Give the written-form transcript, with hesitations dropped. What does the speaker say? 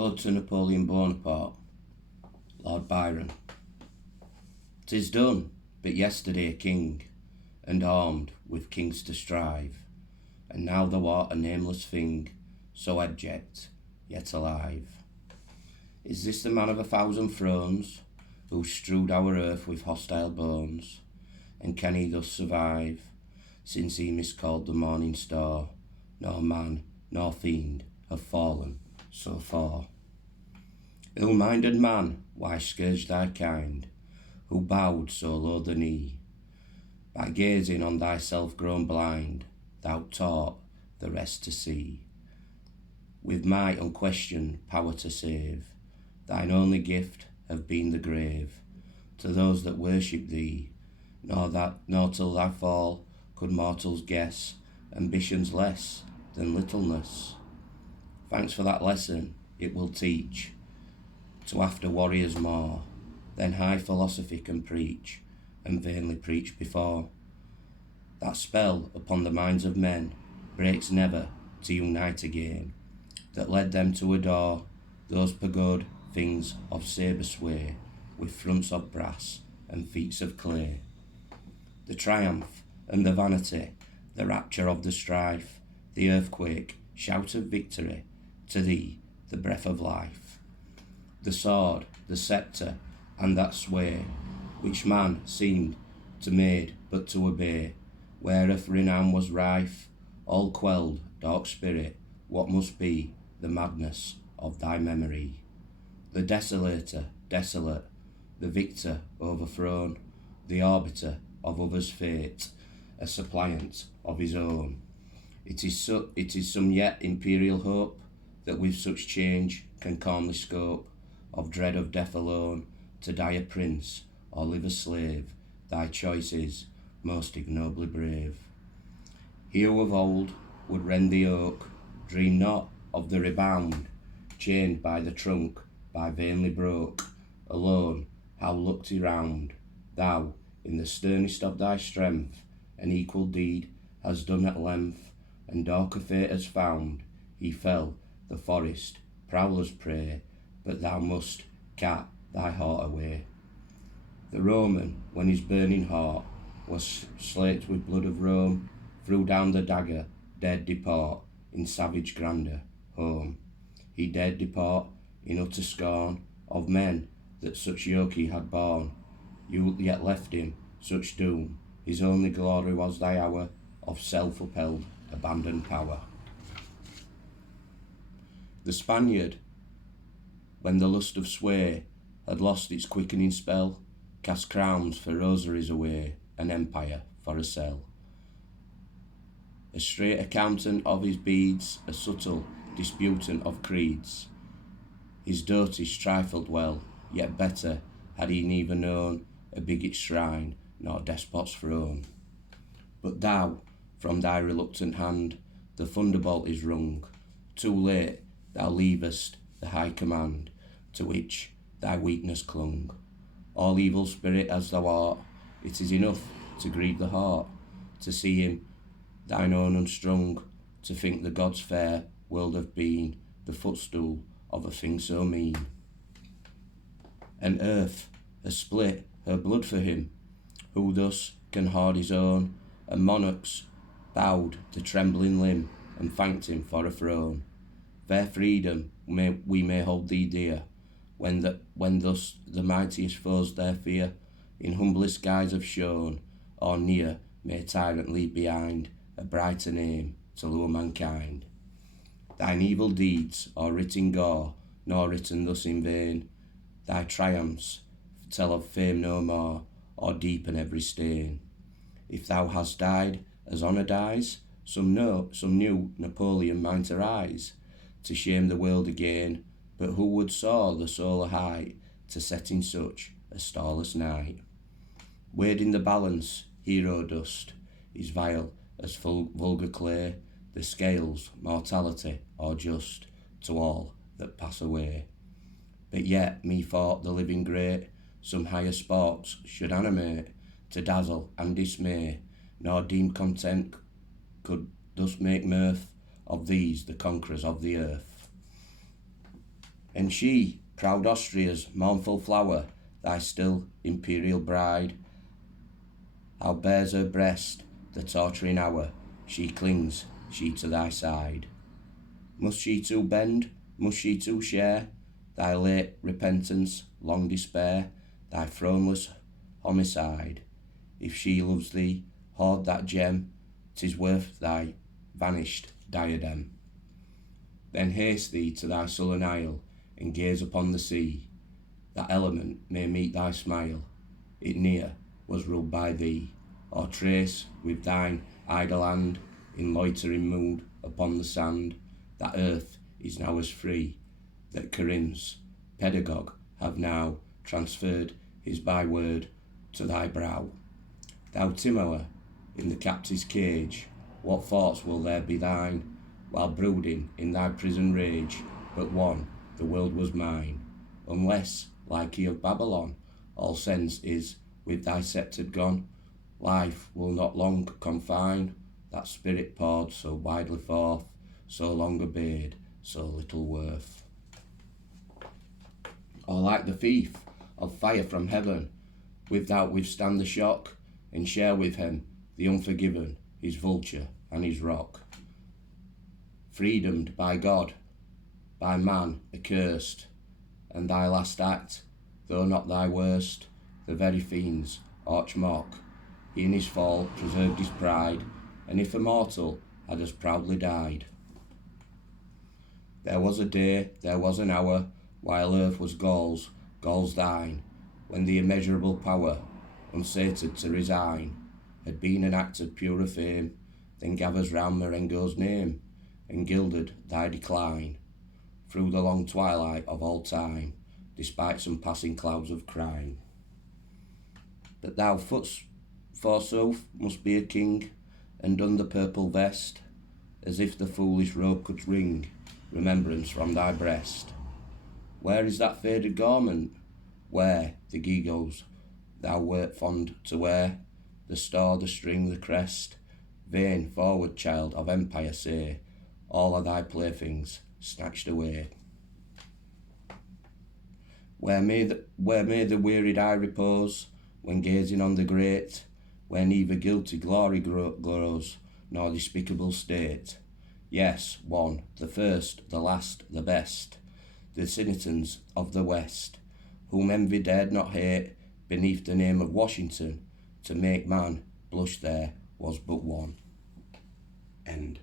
Ode to Napoleon Buonaparte, Lord Byron. 'Tis done, but yesterday a king, and armed with kings to strive, and now thou art a nameless thing, so abject, yet alive. Is this the man of 1,000 thrones, who strewed our earth with hostile bones? And can he thus survive, since he miscalled the morning star? Nor man, nor fiend have fallen so far. Ill-minded man, why scourge thy kind, who bowed so low the knee? By gazing on thyself grown blind, thou taught the rest to see. With my unquestioned power to save, thine only gift have been the grave to those that worship thee, nor till thy fall could mortals guess ambitions less than littleness. Thanks for that lesson, it will teach to after warriors more than high philosophy can preach, and vainly preach before. That spell upon the minds of men breaks never to unite again, that led them to adore those pagoda things of sabre sway, with fronts of brass and feet of clay. The triumph and the vanity, the rapture of the strife, the earthquake, shout of victory, to thee the breath of life. The sword, the sceptre, and that sway, which man seemed to made but to obey, whereof renown was rife, all quelled, dark spirit, what must be the madness of thy memory. The desolator, desolate, the victor overthrown, the arbiter of others' fate, a suppliant of his own. It is some yet imperial hope, that with such change can calmly scope, of dread of death alone, to die a prince or live a slave, thy choice is most ignobly brave. He who of old would rend the oak, dream not of the rebound, chained by the trunk, by vainly broke, alone how looked he round, thou, in the sternest of thy strength, an equal deed has done at length, and darker fate has found, he fell the forest, prowler's prey, but thou must cat thy heart away. The Roman, when his burning heart was slaked with blood of Rome, threw down the dagger, dared depart in savage grandeur home. He dared depart in utter scorn of men that such yoke he had borne. You yet left him such doom, his only glory was thy hour of self-upheld abandoned power. The Spaniard, when the lust of sway had lost its quickening spell, cast crowns for rosaries away, an empire for a cell. A straight accountant of his beads, a subtle disputant of creeds, his dotage trifled well, yet better had he neither known a bigot's shrine nor despot's throne. But thou, from thy reluctant hand, the thunderbolt is rung. Too late thou leavest the high command, to which thy weakness clung. All evil spirit as thou art, it is enough to grieve the heart, to see him thine own unstrung, to think the gods' fair world have been the footstool of a thing so mean. And earth has split her blood for him, who thus can hoard his own, and monarchs bowed the trembling limb, and thanked him for a throne. Fair freedom, we may hold thee dear, when thus the mightiest foes their fear in humblest guise have shown, or near may tyrant leave behind a brighter name to lure mankind. Thine evil deeds are writ in gore, nor written thus in vain, thy triumphs tell of fame no more, or deepen every stain. If thou hast died as honour dies, some new Napoleon might arise, to shame the world again, but who would soar the solar height, to set in such a starless night? Weighed in the balance, hero dust, is vile as vulgar clay, the scales, mortality, or just, to all that pass away. But yet, methought the living great, some higher sports should animate, to dazzle and dismay, nor deem content could thus make mirth of these the conquerors of the earth. And she, proud Austria's mournful flower, thy still imperial bride, how bears her breast the torturing hour, she clings, she to thy side. Must she too bend, must she too share thy late repentance, long despair, thy throneless homicide? If she loves thee, hoard that gem, 'tis worth thy vanished diadem. Then haste thee to thy sullen isle, and gaze upon the sea, that element may meet thy smile, it near was ruled by thee. Or trace with thine idle hand, in loitering mood upon the sand, that earth is now as free, that Corinth's pedagogue have now transferred his byword to thy brow. Thou Timor, in the captive's cage, what thoughts will there be thine, while brooding in thy prison rage? But one, the world was mine, unless, like he of Babylon, all sense is with thy sceptre gone. Life will not long confine that spirit poured so widely forth, so long obeyed, so little worth. Or like the thief of fire from heaven, without withstand the shock, and share with him the unforgiven, his vulture and his rock. Freedomed by God, by man accursed, and thy last act, though not thy worst, the very fiends arch mock. He in his fall preserved his pride, and if immortal, had as proudly died. There was a day, there was an hour, while earth was Gaul's, Gaul's thine, when the immeasurable power, unsated to resign, had been an act of purer fame, then gathers round Marengo's name, and gilded thy decline, through the long twilight of all time, despite some passing clouds of crime. But thou forsooth must be a king, and don the purple vest, as if the foolish robe could wring remembrance from thy breast. Where is that faded garment, where the gewgaws thou wert fond to wear, the star, the string, the crest? Vain, forward child of empire, say, all are thy playthings snatched away. Where may the wearied eye repose, when gazing on the great, where neither guilty glory glows, nor despicable state? Yes, one, the first, the last, the best, the citizens of the West, whom envy dared not hate, beneath the name of Washington, to make man blush there was but one. End.